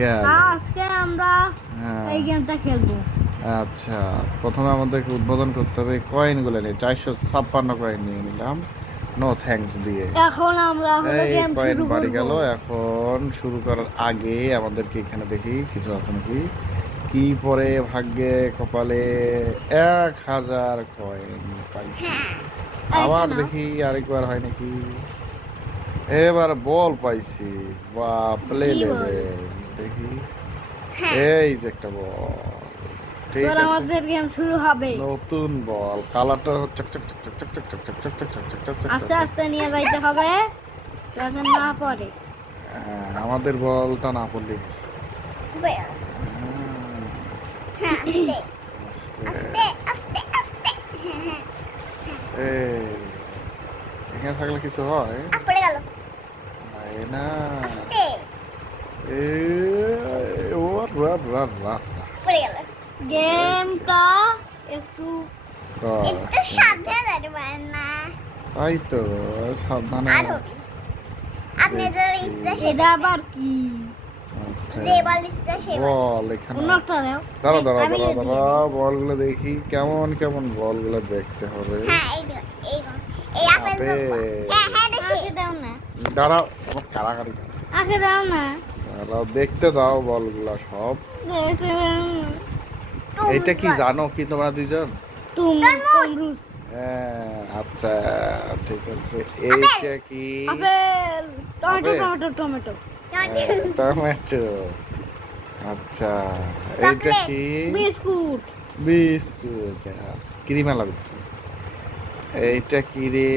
গেল। আজকে আমরা এই গেমটা খেলবো। আচ্ছা, প্রথমে আমাদেরকে উদ্বোধন করতে হবে। কয়েনগুলো নিয়ে 456 কয়েন নিয়ে নিলাম, নো থ্যাঙ্কস দিয়ে। এখন আমরা হলো এই গেম কয়েন শুরু বাড়ি করব। গেল। এখন শুরু করার আগে আমাদেরকে এখানে দেখি কিছু আছে নাকি। কি পরে ভাগ্যে কপালে 1000 কয়েন পাইছি। আবার দেখি আরেকবার হয় নাকি। এবার বল পাইছি। বাপলে কি বল? লেভেল দেখি। এই যে একটা বল, ঠিক এবার আছে। আমাদের গেম শুরু হবে। নতুন বল, কালারটা চক চক চক চক চক চক চক চক চক চক চক চক চক চক আস্তে চক। আস্তে নিয়ে যাইতে হবে যাতে না পড়ে। আমাদের বলটা না পড়লে এখানে থাকলে কিছু হয় না। গেমটা একটু তাই তো, সাবধানে। এটা আবার কি? বল এখানে। অন্যটা দাও। দাঁড়া দাঁড়া আমি দাঁড়া দিয়ে দাঁড়া, দিই। বলগুলো দেখি কেমন কেমন বলগুলো দেখতে হবে। আপেল। আগে দাও না। দাঁড়াও, আমার কারাগারি। আগে দাও না। দাঁড়াও, দেখতে দাও বলগুলা সব। দেখতে দাও না। এটা কি জানো কি তোমরা দুইজন? তরমুজ। আচ্ছা, ঠিক আছে। এইটা কি? Apple. Tomato apple? Tomato tomato. Tomato. আচ্ছা, এইটা কি? বিস্কুট। বিস্কুট। ক্রিমালা বিস্কুট। এইটা কি রে?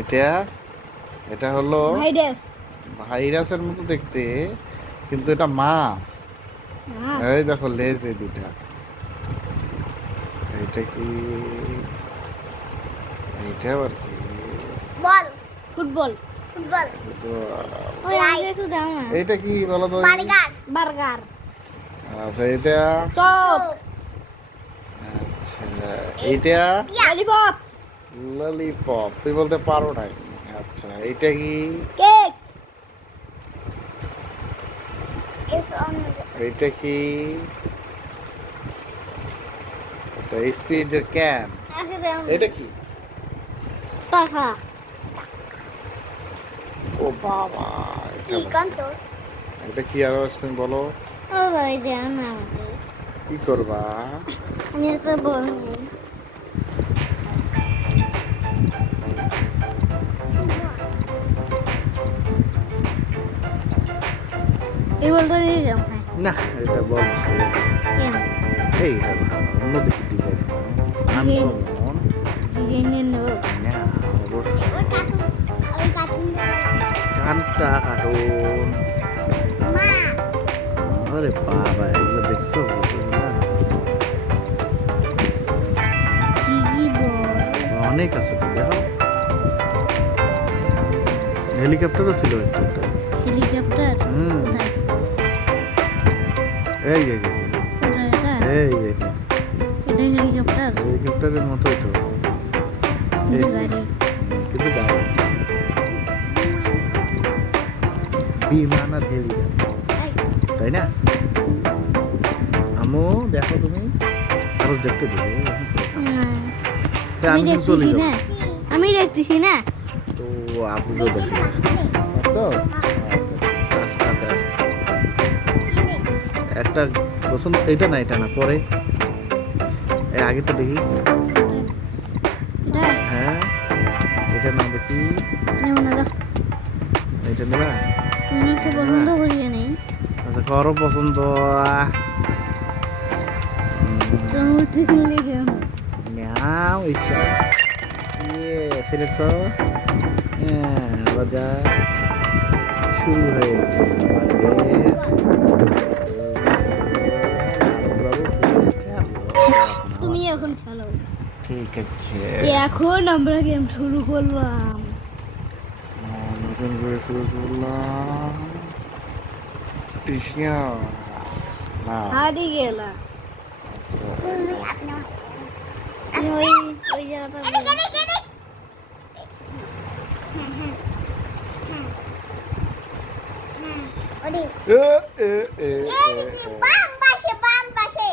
এটা এটা হলো ভাইরাস। ভাইরাসের মতো দেখতে, কিন্তু এটা মাছ। এই দেখো লেজ, এই দুটা। এইটা কি? এইটা আবার কি? বল। ফুটবল। ফুটবল। ওই আগে একটু দাও না। এইটা কি বলো তো? বার্গার। আচ্ছা, এটা। চপ। আচ্ছা, এইটা ললিপপ। ললিপপ। তুই বলতে পারো নাই। আচ্ছা, এইটা কি? কেক। এইটা কি? এটা স্পিরিটের ক্যান। এটা কি? টাকা। ও বাবা, এটা কি আরো তুমি বলো। ও ভাই দাও না আমাকে। কি করবা? আমি একটা বল নিই। এই বলটা দিয়ে যাও। হ্যাঁ। না, এটা বল ভালো। কেন? এইটা ভালো, অন্য দেখি ডিজাইন। আনকমন। ডিজাইনের নেব। না, অবশ্যই। কানটা কার্টুন। আরে বাবা, এগুলো দেখছো না? কি বল? অনেক আছে তো, দেখো। হেলিকপ্টারও ছিল একটা। হেলিকপ্টার। হুম। কোথায়? এই যে কোথায় এটা? এই যে এটা হেলিকপ্টার। হেলিকপ্টারের মতোই তো। কিন্তু গাড়ি। কিন্তু গাড়ি। বিমান আর হেলিকপ্টার, তাই না? আমু দেখো তুমি, আরো দেখতে দেবে। আমি কিন্তু চলে যাবো। আমি দেখতেছি না। তো আপুকে দেখো। তো আচ্ছা আচ্ছা আচ্ছা। একটা পছন্দ, এটা না এটা না, পরে এই আগেরটা দেখি। এটা হ্যাঁ, এটা না দেখি। নেব না দাও। এটা নেবা? তুমি একটা পছন্দ করিয়ে নেই। আচ্ছা, করো পছন্দ। তোমার থেকে লিখে আনো। নাও ইচ্ছা। সিলেক্ট করো। হ্যাঁ, বাজার শুরু হয়ে তুমি এখন খেলো। ঠিক আছে, এখন আমরা গেম শুরু করলাম। নতুন করে শুরু করলাম। না, হারি গেলা। আচ্ছা, তুমি ওই জায়গাটা ওই এ এ এ বাম পাশে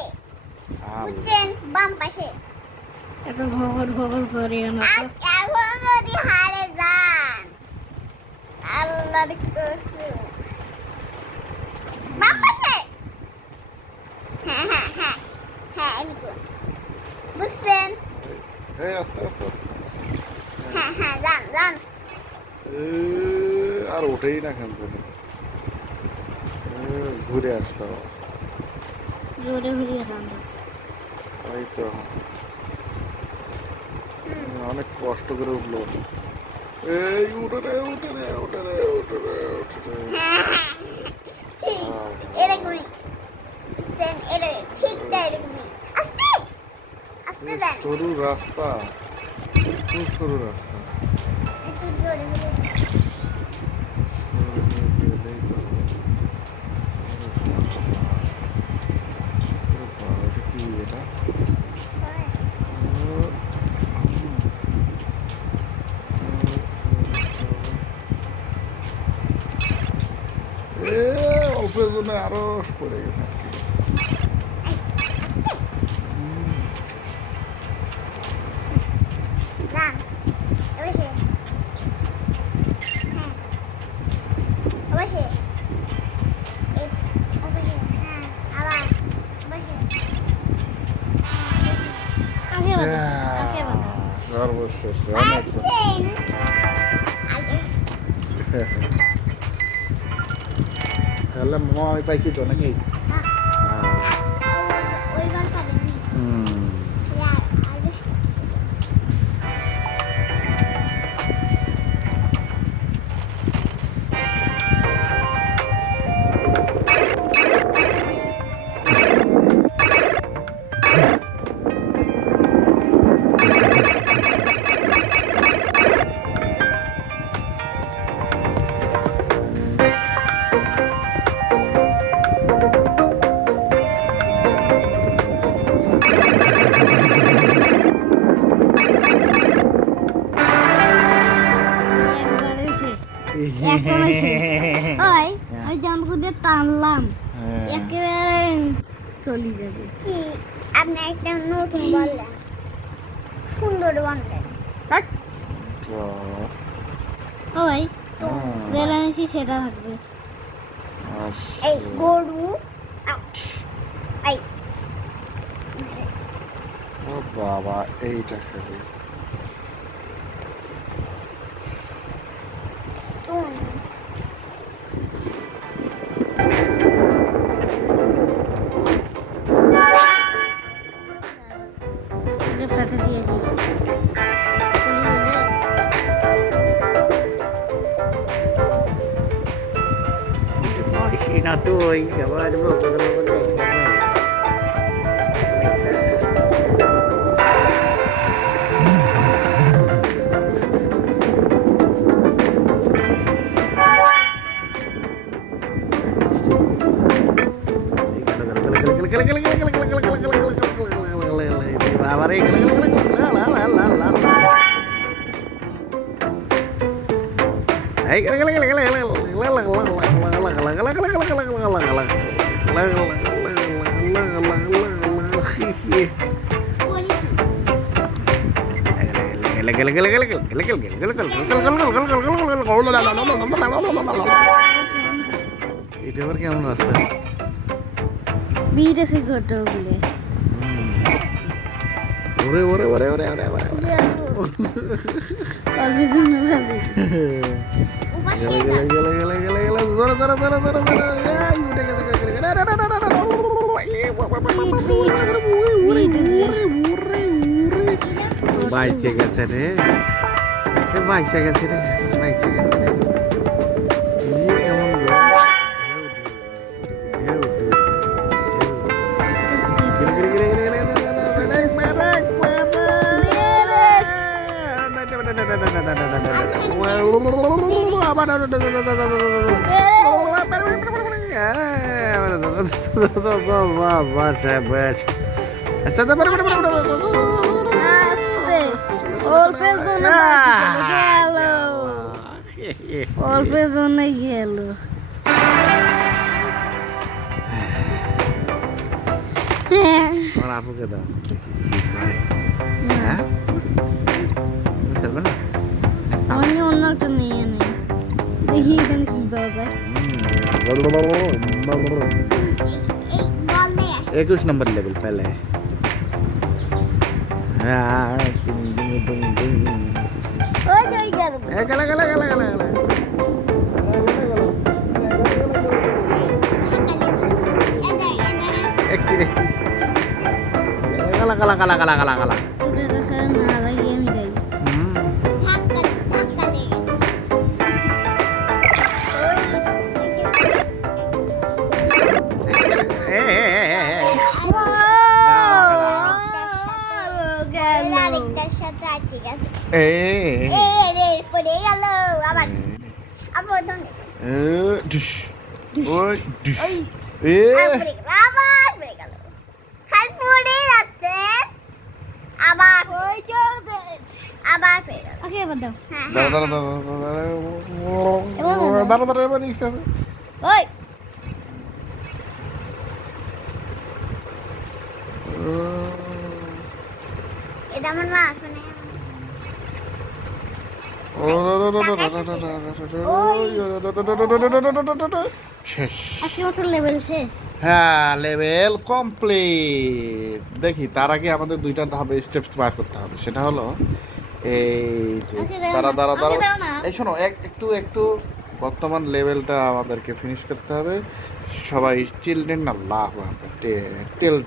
বুঝছেন বাম পাশে এত ভগর ভগর করিও না তো। এখন যদি হারে যান আল্লাহর কসম বাম পাশে হ্যাঁ এরকম বুঝছেন এই আস্তে আস্তে আস্তে হ্যাঁ যান আর ওঠেই না কেন জানি ঘুরে আসলো জোরে ঘুরিয়ে রান্না ওই তো অনেক কষ্ট করে উঠলো এই উঠে রে ঠিক এরকমই বুঝছেন ঠিক এরকমই আস্তে আস্তে যান সরু রাস্তা খুব সরু রাস্তা একটু জোরে ঘুরে গেলেই তো এটা কি এটা অল্পের জন্য আরো পড়ে গেছে আটকে গেছে যান অবশ্যই হ্যাঁ অবশ্যই অবশ্যই হ্যাঁ আবার অবশ্যই আগে বাঁধা সর্বশেষ অনেক তাহলে মামা আমি পাইছি তো নাকি ওইবার পাবেন একবারে শেষ একবারে শেষ ওই আমি জামা দিয়ে টানলাম একেবারে চলে যাবে কি আপনি একটা নতুন বললেন সুন্দর বললেন ওই যেটা নিয়েছি সেটা থাকবে এই গরু আউট এই ও বাবা এইটা খাবে তুমস এটা ফাটে দিয়ে দিই না তুই আবার এটা আবার কেমন রাস্তা বিট আছে ঘটো বলে ওরে ওরে ওরে ওরে ওরে ওরে অল্প জন্য ভাবে গেলে গেলে গেলে গেলে গেলে জোরে জোরে জোরে জোরে জোরে এই উঠে গেছে করে করে রে রে রে রে বাইচে গেছে রে বাইচে গেছে রে বাইচে গেছে রে কেমন অল্পের জন্য গেল আমার আপুকে দাও দেখি কি করে হ্যাঁ তুমি খেলবে না আমি অন্য একটা নিয়ে আনি দেখি এখানে কি পাওয়া যায় 21 नंबर लेवल पहले ওই যে ওই গেল गला गला गला गला गला एक किरे गला गला गला गला गला गला ওটা দেখা না লাগে আমি যাই ওকে এবার দাও ওই এটা আমার মা শুনে শেষ আজকে মতো লেভেল শেষ হ্যাঁ লেভেল কমপ্লিট দেখি তার আগে আমাদের দুইটা ধাপে স্টেপস পার করতে হবে সেটা হলো এই যে ওকে দাও দাঁড়া না, দাঁড়া ওকে দাঁড়া দাও না। এই শোনো একটু একটু বর্তমান লেভেলটা আমাদেরকে ফিনিশ করতে হবে সবাই চিলড্রেন আল্লাহ টেল